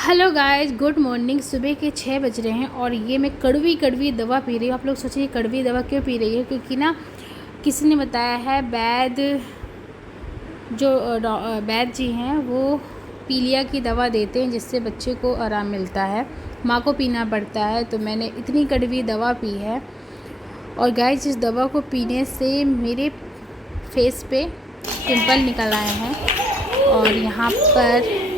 Hello guys, good morning. सुबह के 6 बज रहे हैं और ये मैं कड़वी कड़वी दवा पी रही हूँ। आप लोग सोचिए कड़वी दवा क्यों पी रही है, क्योंकि ना किसी ने बताया है, वैद्य जी हैं वो पीलिया की दवा देते हैं जिससे बच्चे को आराम मिलता है। माँ को पीना पड़ता है, तो मैंने इतनी कड़वी दवा पी है। और गाइस, इस दवा को पीने से मेरे फेस पे पिंपल निकल आए हैं और यहाँ पर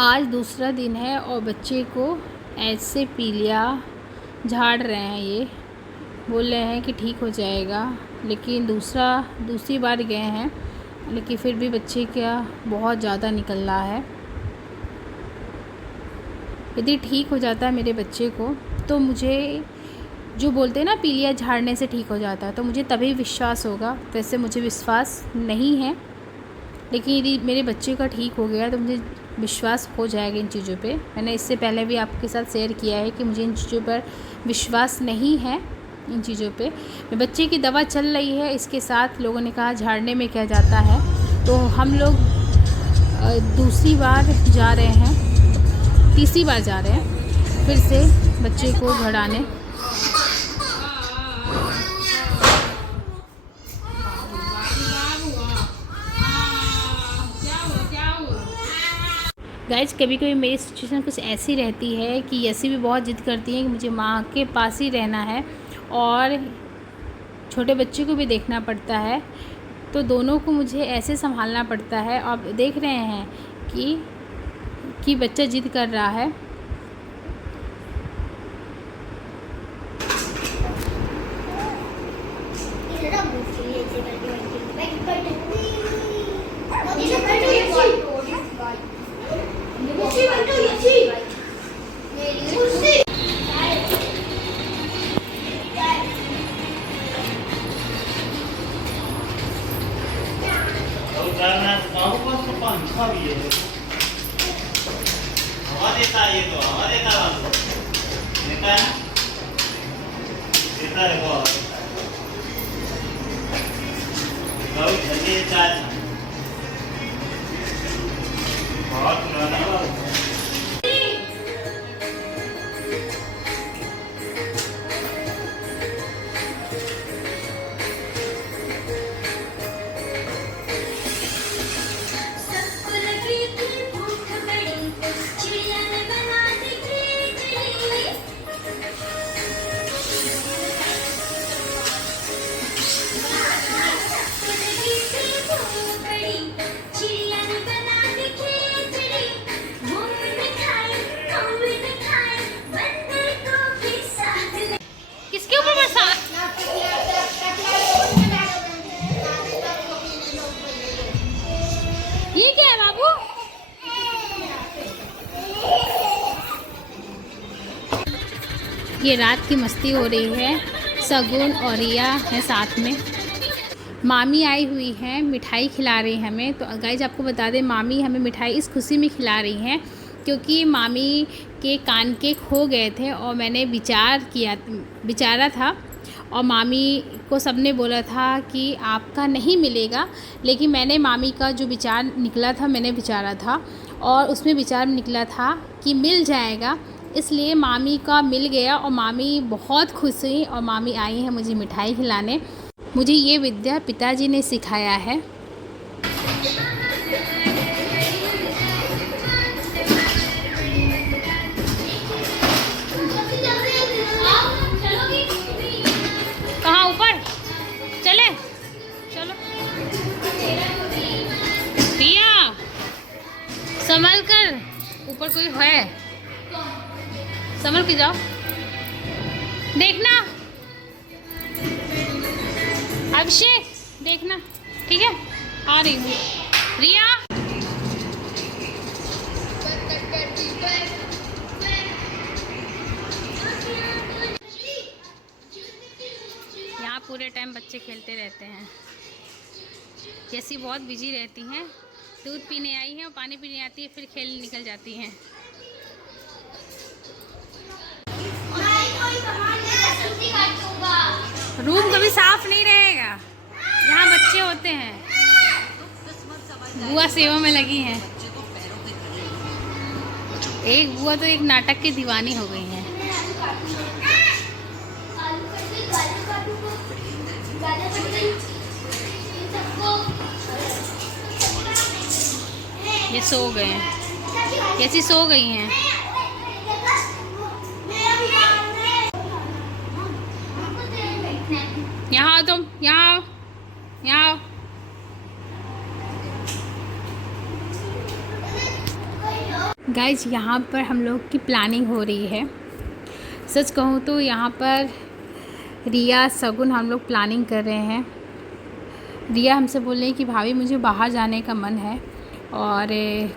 आज दूसरा दिन है और बच्चे को ऐसे पीलिया झाड़ रहे हैं। ये बोल रहे हैं कि ठीक हो जाएगा, लेकिन दूसरी बार गए हैं, लेकिन फिर भी बच्चे का बहुत ज़्यादा निकल रहा है। यदि ठीक हो जाता है मेरे बच्चे को, तो मुझे जो बोलते हैं ना पीलिया झाड़ने से ठीक हो जाता है, तो मुझे तभी विश्वास होगा। वैसे मुझे विश्वास नहीं है, लेकिन यदि मेरे बच्चे का ठीक हो गया तो मुझे विश्वास हो जाएगा इन चीज़ों पे। मैंने इससे पहले भी आपके साथ शेयर किया है कि मुझे इन चीज़ों पर विश्वास नहीं है। इन चीज़ों पे बच्चे की दवा चल रही है, इसके साथ लोगों ने कहा झाड़ने में क्या जाता है, तो हम लोग दूसरी बार जा रहे हैं, तीसरी बार जा रहे हैं फिर से बच्चे को झाड़ाने। गाइज, कभी कभी मेरी सिचुएशन कुछ ऐसी रहती है कि यसी भी बहुत ज़िद करती है कि मुझे माँ के पास ही रहना है और छोटे बच्चे को भी देखना पड़ता है, तो दोनों को मुझे ऐसे संभालना पड़ता है। आप देख रहे हैं कि बच्चा ज़िद कर रहा है। हवा देता है, ये तो हवा देता है, देता है, देता है बहुत पुराना। किसके ऊपर बरसा? ये क्या है बाबू? ये रात की मस्ती हो रही है। सगुन और रिया है साथ में। मामी आई हुई हैं, मिठाई खिला रही हैं हमें। तो गाइज, आपको बता दें, मामी हमें मिठाई इस खुशी में खिला रही हैं क्योंकि मामी के कान के खो गए थे और मैंने विचारा था, और मामी को सबने बोला था कि आपका नहीं मिलेगा, लेकिन मैंने मामी का जो विचार निकला था, मैंने विचारा था और उसमें विचार निकला था कि मिल जाएगा, इसलिए मामी का मिल गया और मामी बहुत खुश हुई और मामी आई हैं मुझे मिठाई खिलाने। मुझे ये विद्या पिताजी ने सिखाया है। कहाँ ऊपर चले? चलो रिया, संभल कर, ऊपर कोई है, संभल के जाओ। देखना अभिषेक, देखना, ठीक है? आ रही हूँ रिया। पूरे टाइम बच्चे खेलते रहते हैं। जैसी बहुत बिजी रहती हैं, दूध पीने आई हैं और पानी पीने आती है, फिर खेलने निकल जाती हैं। रूम कभी साफ नहीं रहेगा, यहाँ बच्चे होते हैं। बुआ सेवा में लगी हैं। एक बुआ तो एक नाटक की दीवानी हो गई हैं। ये सो गए हैं, कैसी सो गई हैं। यहाँ आओ तुम, यहाँ आओ, यहाँ आओ। गाइज यहाँ पर हम लोग की प्लानिंग हो रही है। सच कहूँ तो यहाँ पर रिया सगुन हम लोग प्लानिंग कर रहे हैं। रिया हमसे बोल रही है कि भाभी मुझे बाहर जाने का मन है और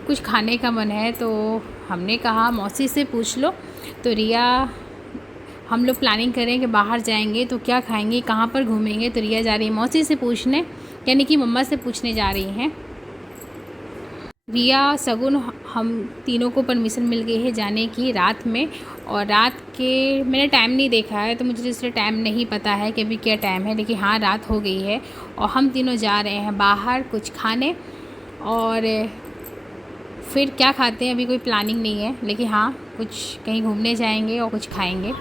कुछ खाने का मन है, तो हमने कहा मौसी से पूछ लो। तो रिया हम लोग प्लानिंग कर रहे हैं कि बाहर जाएंगे तो क्या खाएंगे, कहाँ पर घूमेंगे। तो रिया जा रही है मौसी से पूछने, यानी कि मम्मा से पूछने जा रही हैं। रिया सगुन हम तीनों को परमिशन मिल गई है जाने की रात में, और रात के मैंने टाइम नहीं देखा है तो मुझे इसलिए टाइम नहीं पता है कि अभी क्या टाइम है, लेकिन हाँ रात हो गई है और हम तीनों जा रहे हैं बाहर कुछ खाने। और फिर क्या खाते हैं अभी कोई प्लानिंग नहीं है, लेकिन हाँ कुछ कहीं घूमने जाएंगे और कुछ खाएंगे।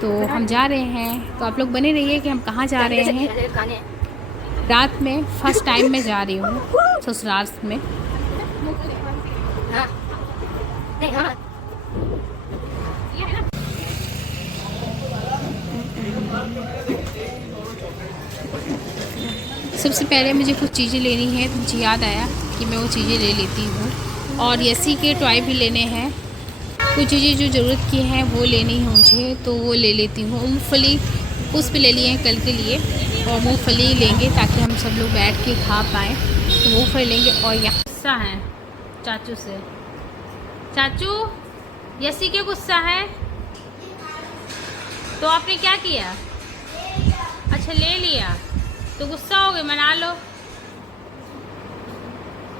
तो हम जा रहे हैं, तो आप लोग बने रहिए कि हम कहाँ जा रहे हैं। रात में फर्स्ट टाइम मैं जा रही हूँ ससुराल में। सबसे पहले मुझे कुछ चीज़ें लेनी है, तो मुझे याद आया कि मैं वो चीज़ें ले लेती हूँ। और यसी के टॉय भी लेने हैं, कुछ चीज़ें जो ज़रूरत की हैं वो लेनी है मुझे, तो वो ले लेती हूँ। मूँगफली पुष्प ले लिए हैं कल के लिए, और मूँगफली लेंगे ताकि हम सब लोग बैठ के खा पाएँ, तो मूँगफली लेंगे। और यहाँ गुस्सा है चाचू से। चाचू यसी के गुस्सा है, तो आपने क्या किया? अच्छा ले लिया तो गुस्सा हो गए, मना लो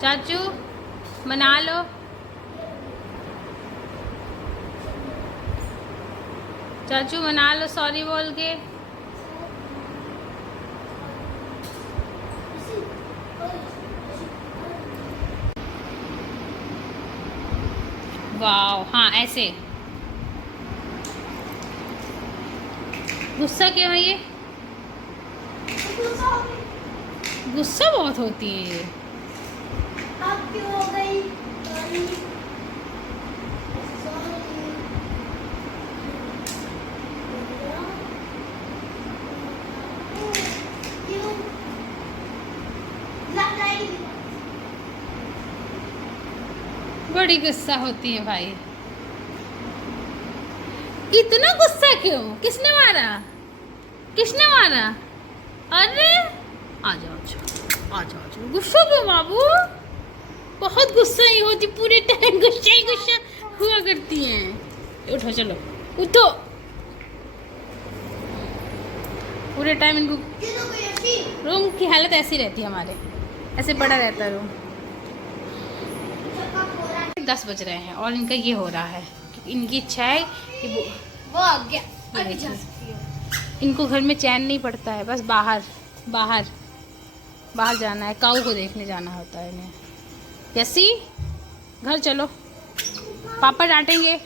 चाचू, मना लो। चाचू मना लो सॉरी बोल के। वाह, हाँ ऐसे। गुस्सा क्यों है ये? गुस्सा बहुत होती है ये। अब क्यों हो गई? बड़ी गुस्सा होती है भाई। इतना गुस्सा क्यों? किसने मारा? किसने मारा? अरे आ जाओ आ जाओ। गुस्सा क्यों बाबू? बहुत गुस्सा ही होती, पूरे टाइम गुस्सा ही गुस्सा हुआ करती हैं। उठो चलो उठो। पूरे टाइम इनको रूम की हालत ऐसी रहती है हमारे, ऐसे पड़ा रहता है रूम। 10 बज रहे हैं और इनका ये हो रहा है, इनकी इच्छा है कि वो आ गया, अभी जा सकती हो। इनको घर में चैन नहीं पड़ता है, बस बाहर बाहर बाहर जाना है, काऊ को देखने जाना होता है इन्हें। जैसी घर चलो, पापा डांटेंगे।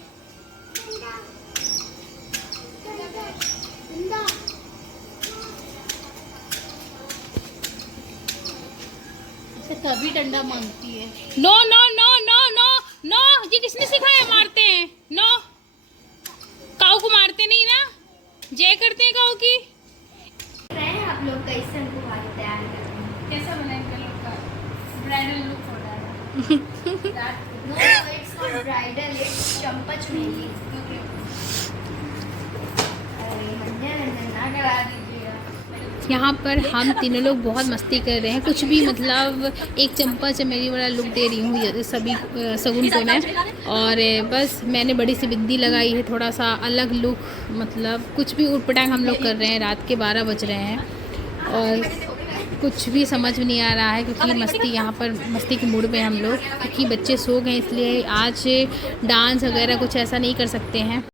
तभी डंडा मांगती है। No no no no no no, ये किसने सिखाया मारते हैं? नो, काऊ को मारते नहीं ना, जय करते हैं काऊ की। आप लोग कैसे को भाई तैयार करते हैं? कैसा बनाएंगे लोग का ब्राइडल लुक हो रहा है? No, it's not bridal, it's चंपच mehndi. अरे मंजन ना करा दीजिएगा। यहाँ पर हम तीनों लोग बहुत मस्ती कर रहे हैं, कुछ भी मतलब एक चंपच मेरी बड़ा लुक दे रही हूँ सभी सगुन को मैं। और बस मैंने बड़ी सी बिंदी लगाई है, थोड़ा सा अलग लुक, मतलब कुछ भी उटपटांग हम लोग कर रहे हैं। रात के 12 बज रहे हैं और कुछ भी समझ में नहीं आ रहा है, क्योंकि मस्ती यहाँ पर मस्ती के मूड में हम लोग, क्योंकि बच्चे सो गए इसलिए आज डांस वगैरह कुछ ऐसा नहीं कर सकते हैं।